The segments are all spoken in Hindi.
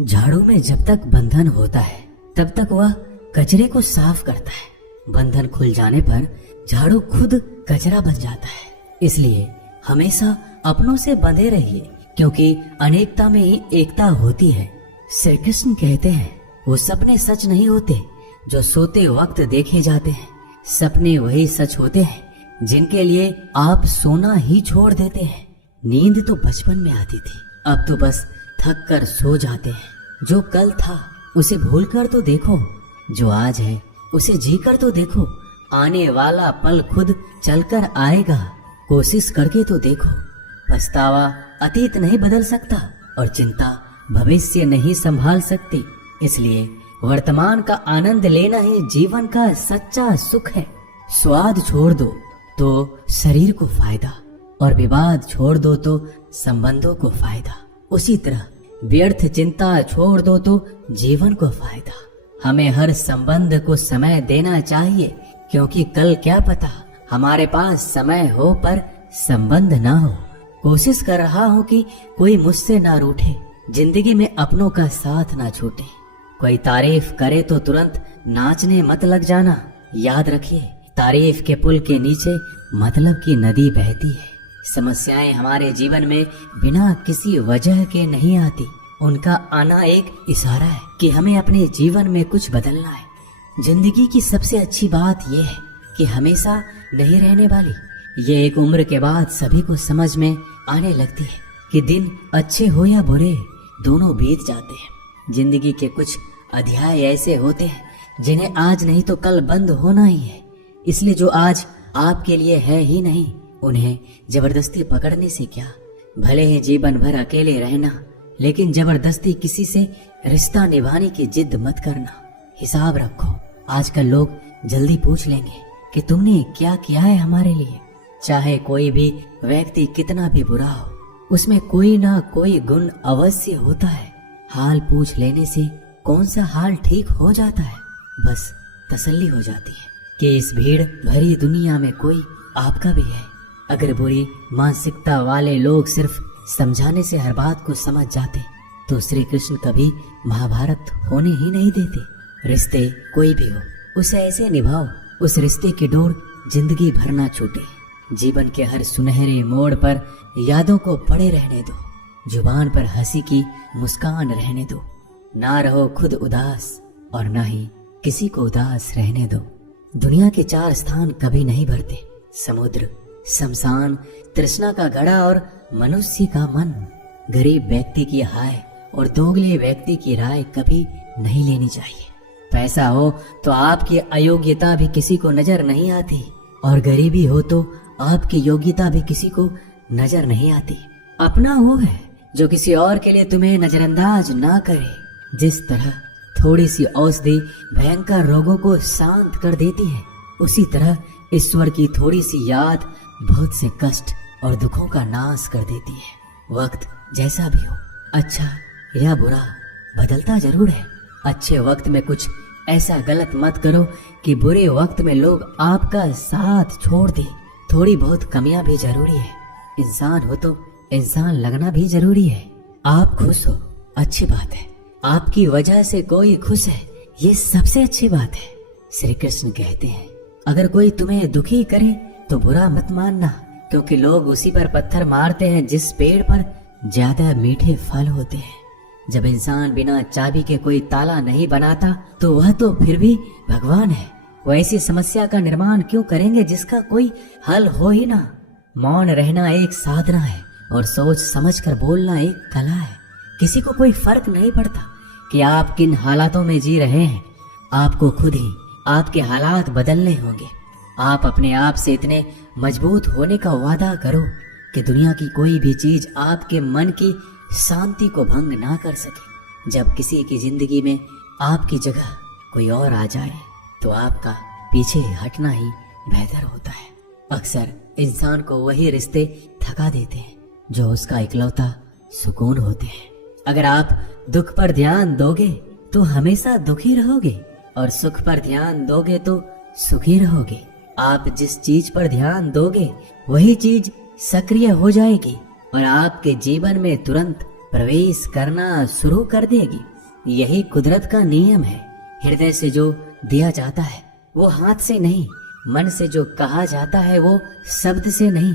झाड़ू में जब तक बंधन होता है तब तक वह कचरे को साफ करता है। बंधन खुल जाने पर झाड़ू खुद कचरा बन जाता है। इसलिए हमेशा अपनों से बंधे रहिए, क्योंकि अनेकता में ही एकता होती है। श्री कृष्ण कहते हैं, वो सपने सच नहीं होते जो सोते वक्त देखे जाते हैं। सपने वही सच होते हैं जिनके लिए आप सोना ही छोड़ देते हैं। नींद तो बचपन में आती थी, अब तो बस थक कर सो जाते हैं। जो कल था उसे भूल कर तो देखो, जो आज है उसे जी कर तो देखो। आने वाला पल खुद चलकर आएगा, कोशिश करके तो देखो। पछतावा अतीत नहीं बदल सकता और चिंता भविष्य नहीं संभाल सकती। इसलिए वर्तमान का आनंद लेना ही जीवन का सच्चा सुख है। स्वाद छोड़ दो तो शरीर को फायदा, और विवाद छोड़ दो तो संबंधों को फायदा। उसी तरह व्यर्थ चिंता छोड़ दो तो जीवन को फायदा। हमें हर संबंध को समय देना चाहिए, क्योंकि कल क्या पता हमारे पास समय हो पर संबंध ना हो। कोशिश कर रहा हूँ कि कोई मुझसे ना रूठे, जिंदगी में अपनों का साथ ना छूटे। कोई तारीफ करे तो तुरंत नाचने मत लग जाना। याद रखिए, तारीफ के पुल के नीचे मतलब की नदी बहती है। समस्याएं हमारे जीवन में बिना किसी वजह के नहीं आती। उनका आना एक इशारा है कि हमें अपने जीवन में कुछ बदलना है। जिंदगी की सबसे अच्छी बात यह है कि हमेशा नहीं रहने वाली। ये एक उम्र के बाद सभी को समझ में आने लगती है कि दिन अच्छे हो या बुरे, दोनों बीत जाते हैं। जिंदगी के कुछ अध्याय ऐसे होते हैं जिन्हें आज नहीं तो कल बंद होना ही है। इसलिए जो आज आपके लिए है ही नहीं, उन्हें जबरदस्ती पकड़ने से क्या। भले ही जीवन भर अकेले रहना, लेकिन जबरदस्ती किसी से रिश्ता निभाने की जिद मत करना। हिसाब रखो, आजकल लोग जल्दी पूछ लेंगे कि तुमने क्या किया है हमारे लिए। चाहे कोई भी व्यक्ति कितना भी बुरा हो, उसमें कोई ना कोई गुण अवश्य होता है। हाल पूछ लेने से कौन सा हाल ठीक हो जाता है। बस तसल्ली हो जाती है कि इस भीड़ भरी दुनिया में कोई आपका भी है। अगर बुरी मानसिकता वाले लोग सिर्फ समझाने से हर बात को समझ जाते तो श्री कृष्ण कभी महाभारत होने ही नहीं देते। रिश्ते कोई भी हो, उसे ऐसे निभाओ उस रिश्ते की डोर जिंदगी भर ना छूटे। जीवन के हर सुनहरे मोड़ पर यादों को पड़े रहने दो। जुबान पर हंसी की मुस्कान रहने दो। ना रहो खुद उदास और ना ही किसी को उदास रहने दो। दुनिया के 4 स्थान कभी नहीं भरते, समुद्र, शमशान, तृष्णा का घड़ा और मनुष्य का मन। गरीब व्यक्ति की हाय और दोगले व्यक्ति की राय कभी नहीं लेनी चाहिए। पैसा हो तो आपकी अयोग्यता भी किसी को नजर नहीं आती, और गरीबी हो तो आपकी योग्यता भी किसी को नजर नहीं आती। अपना वो है जो किसी और के लिए तुम्हें नजरअंदाज ना करे। जिस तरह थोड़ी सी औषधि भयंकर रोगों को शांत कर देती है, उसी तरह ईश्वर की थोड़ी सी याद बहुत से कष्ट और दुखों का नाश कर देती है। वक्त जैसा भी हो, अच्छा या बुरा, बदलता जरूर है। अच्छे वक्त में कुछ ऐसा गलत मत करो कि बुरे वक्त में लोग आपका साथ छोड़ दें। थोड़ी बहुत कमियां भी जरूरी है। इंसान हो तो इंसान लगना भी जरूरी है। आप खुश हो, अच्छी बात है। आपकी वजह से कोई खुश है, ये सबसे अच्छी बात है। श्री कृष्ण कहते हैं, अगर कोई तुम्हें दुखी करे तो बुरा मत मानना, क्योंकि लोग उसी पर पत्थर मारते हैं जिस पेड़ पर ज्यादा मीठे फल होते हैं। जब इंसान बिना चाबी के कोई ताला नहीं बनाता तो वह तो फिर भी भगवान है। वो ऐसी समस्या का निर्माण क्यों करेंगे जिसका कोई हल हो ही ना। मौन रहना एक साधना है और सोच समझकर बोलना एक कला है। किसी को कोई फर्क नहीं पड़ता कि आप किन हालातों में जी रहे हैं। आपको खुद ही आपके हालात बदलने होंगे। आप अपने आप से इतने मजबूत होने का वादा करो कि दुनिया की कोई भी चीज आपके मन की शांति को भंग ना कर सके। जब किसी की जिंदगी में आपकी जगह कोई और आ जाए तो आपका पीछे हटना ही बेहतर होता है। अक्सर इंसान को वही रिश्ते थका देते हैं जो उसका इकलौता सुकून होते हैं। अगर आप दुख पर ध्यान दोगे तो हमेशा दुखी रहोगे, और सुख पर ध्यान दोगे तो सुखी रहोगे। आप जिस चीज पर ध्यान दोगे वही चीज सक्रिय हो जाएगी और आपके जीवन में तुरंत प्रवेश करना शुरू कर देगी। यही कुदरत का नियम है। हृदय से जो दिया जाता है वो हाथ से नहीं, मन से जो कहा जाता है वो शब्द से नहीं।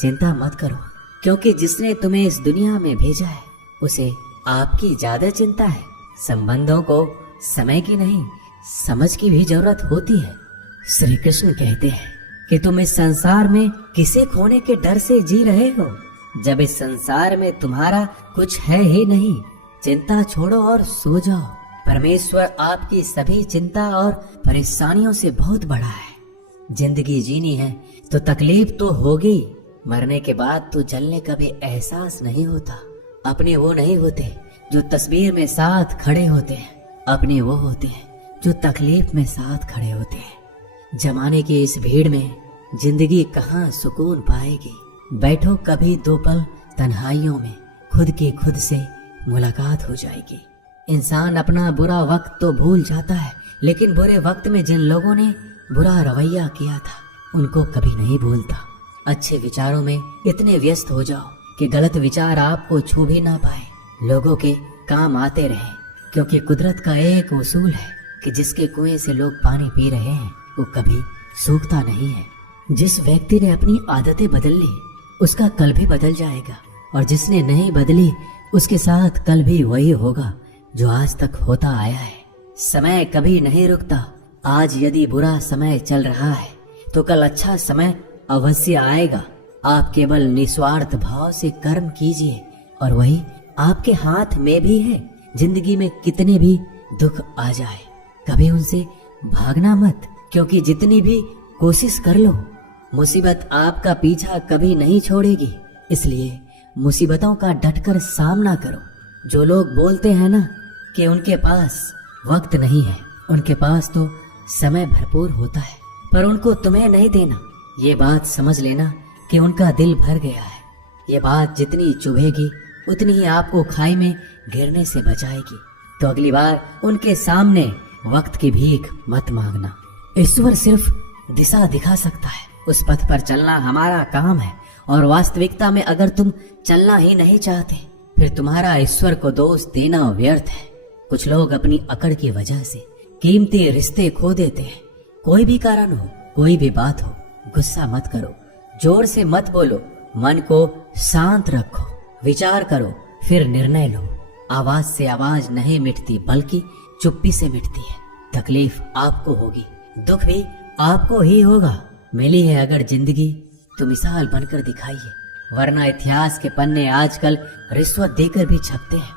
चिंता मत करो, क्योंकि जिसने तुम्हें इस दुनिया में भेजा है उसे आपकी ज्यादा चिंता है। संबंधों को समय की नहीं, समझ की भी जरूरत होती है। श्री कृष्ण कहते हैं कि तुम इस संसार में किसे खोने के डर से जी रहे हो, जब इस संसार में तुम्हारा कुछ है ही नहीं। चिंता छोड़ो और सो जाओ। परमेश्वर आपकी सभी चिंता और परेशानियों से बहुत बड़ा है। जिंदगी जीनी है तो तकलीफ तो होगी, मरने के बाद तो जलने का भी एहसास नहीं होता। अपने वो नहीं होते जो तस्वीर में साथ खड़े होते हैं, अपने वो होते हैं जो तकलीफ में साथ खड़े होते हैं। जमाने की इस भीड़ में जिंदगी कहाँ सुकून पाएगी। बैठो कभी दो पल तन्हाइयों में, खुद की खुद से मुलाकात हो जाएगी। इंसान अपना बुरा वक्त तो भूल जाता है, लेकिन बुरे वक्त में जिन लोगों ने बुरा रवैया किया था उनको कभी नहीं भूलता। अच्छे विचारों में इतने व्यस्त हो जाओ कि गलत विचार आपको छू भी ना पाए। लोगों के काम आते रहे, क्योंकि कुदरत का एक उसूल है कि जिसके कुएं से लोग पानी पी रहे हैं वो कभी सूखता नहीं है। जिस व्यक्ति ने अपनी आदतें बदल ली उसका कल भी बदल जाएगा, और जिसने नहीं बदली उसके साथ कल भी वही होगा जो आज तक होता आया है। समय कभी नहीं रुकता। आज यदि बुरा समय चल रहा है तो कल अच्छा समय अवश्य आएगा। आप केवल निस्वार्थ भाव से कर्म कीजिए और वही आपके हाथ में भी है। जिंदगी में कितने भी दुख आ जाए कभी उनसे भागना मत, क्योंकि जितनी भी कोशिश कर लो मुसीबत आपका पीछा कभी नहीं छोड़ेगी। इसलिए मुसीबतों का डटकर सामना करो। जो लोग बोलते हैं ना कि उनके पास वक्त नहीं है, उनके पास तो समय भरपूर होता है, पर उनको तुम्हें नहीं देना। ये बात समझ लेना कि उनका दिल भर गया है। ये बात जितनी चुभेगी उतनी ही आपको खाई में गिरने से बचाएगी। तो अगली बार उनके सामने वक्त की भीख मत मांगना। ईश्वर सिर्फ दिशा दिखा सकता है, उस पथ पर चलना हमारा काम है। और वास्तविकता में अगर तुम चलना ही नहीं चाहते फिर तुम्हारा ईश्वर को दोष देना व्यर्थ है। कुछ लोग अपनी अकड़ की वजह से कीमती रिश्ते खो देते हैं। कोई भी कारण हो, कोई भी बात हो, गुस्सा मत करो, जोर से मत बोलो, मन को शांत रखो, विचार करो, फिर निर्णय लो। आवाज से आवाज नहीं मिटती बल्कि चुप्पी से मिटती है। तकलीफ आपको होगी, दुख भी आपको ही होगा। मिली है अगर जिंदगी तो मिसाल बनकर दिखाइए, वरना इतिहास के पन्ने आजकल रिश्वत देकर भी छपते हैं।